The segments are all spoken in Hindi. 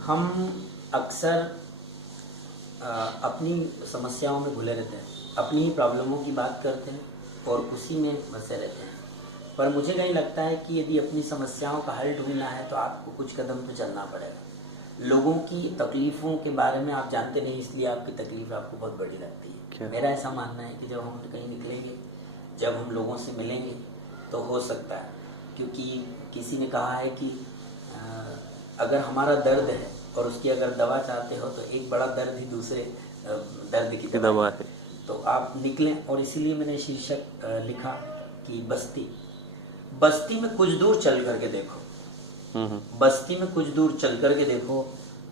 हम अक्सर अपनी समस्याओं में घुले रहते हैं, अपनी ही प्रॉब्लमों की बात करते हैं और उसी में फंसे रहते हैं। पर मुझे कहीं लगता है कि यदि अपनी समस्याओं का हल ढूंढना है तो आपको कुछ कदम तो चलना पड़ेगा। लोगों की तकलीफ़ों के बारे में आप जानते नहीं, इसलिए आपकी तकलीफ़ आपको बहुत बड़ी लगती है। मेरा ऐसा मानना है कि जब हम कहीं निकलेंगे, जब हम लोगों से मिलेंगे तो हो सकता है, क्योंकि किसी ने कहा है कि अगर हमारा दर्द है और उसकी अगर दवा चाहते हो तो एक बड़ा दर्द ही दूसरे दर्द की दवा है। तो आप निकलें, और इसीलिए मैंने शीर्षक लिखा कि बस्ती में कुछ दूर चल करके देखो, बस्ती में कुछ दूर चल करके देखो,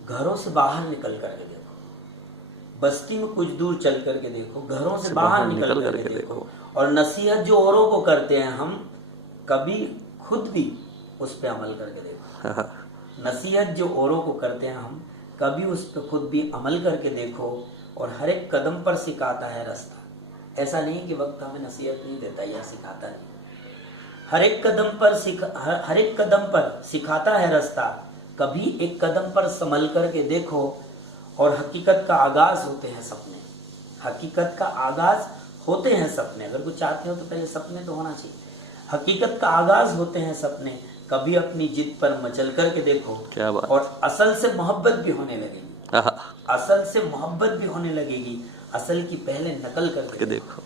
घरों से बाहर निकल करके देखो, बस्ती में कुछ दूर चल करके देखो, घरों से बाहर निकल करके देखो, और नसीहत जो औरों को करते हैं हम, कभी खुद भी उस पर अमल करके देखो। नसीहत जो औरों को करते हैं हम, कभी उस पर खुद भी अमल करके देखो, और हर एक कदम पर सिखाता है रास्ता। ऐसा नहीं कि वक्त हमें नसीहत नहीं देता या सिखाता नहीं, हर एक कदम पर सिखाता है रास्ता। कभी एक कदम पर संभल करके देखो, और हकीकत का आगाज होते हैं सपने, हकीकत का आगाज होते हैं सपने। अगर कुछ चाहते हो तो पहले सपने तो होना चाहिए। हकीकत का आगाज होते हैं सपने, कभी अपनी जिद पर मचल करके देखो। क्या बात। और असल से मोहब्बत भी होने लगेगी, असल से मोहब्बत भी होने लगेगी, असल की पहले नकल करके देखो।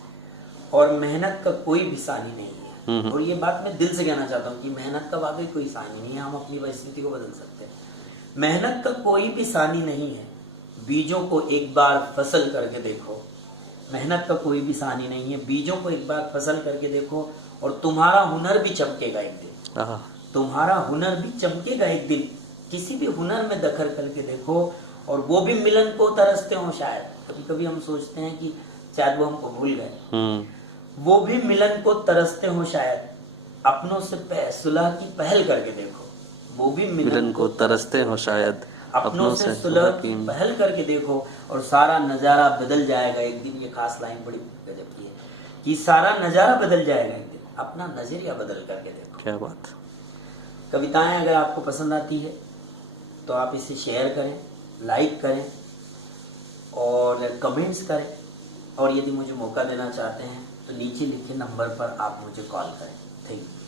और मेहनत का कोई भी सानी नहीं है, और ये बात मैं दिल से कहना चाहता हूँ कि मेहनत का वाकई कोई सानी नहीं है। हम अपनी परिस्थिति को बदल सकते हैं, मेहनत का कोई भी सानी नहीं है। बीजों को एक बार फसल करके देखो, मेहनत का कोई भी सानी नहीं है। बीजों को एक बार फसल करके देखो, और तुम्हारा हुनर भी चमकेगा एक दिन, तुम्हारा हुनर भी चमकेगा एक दिन। किसी भी हुनर में दखल करके देखो, और वो भी मिलन को तरसते हो शायद। कभी कभी हम सोचते हैं कि शायद वो हमको भूल गए, वो भी मिलन को तरसते हो शायद। अपनों से सुलह की पहल करके देखो, वो भी मिलन को तरसते हो शायद। अपनों से सुलह की पहल करके देखो, और सारा नजारा बदल जाएगा एक दिन। ये खास लाइन बड़ी गजब की है कि सारा नजारा बदल जाएगा एक दिन, अपना नजरिया बदल करके देखो। क्या बात। कविताएं अगर आपको पसंद आती है तो आप इसे शेयर करें, लाइक करें और कमेंट्स करें, और यदि मुझे मौका देना चाहते हैं तो नीचे लिखे नंबर पर आप मुझे कॉल करें। Thank you.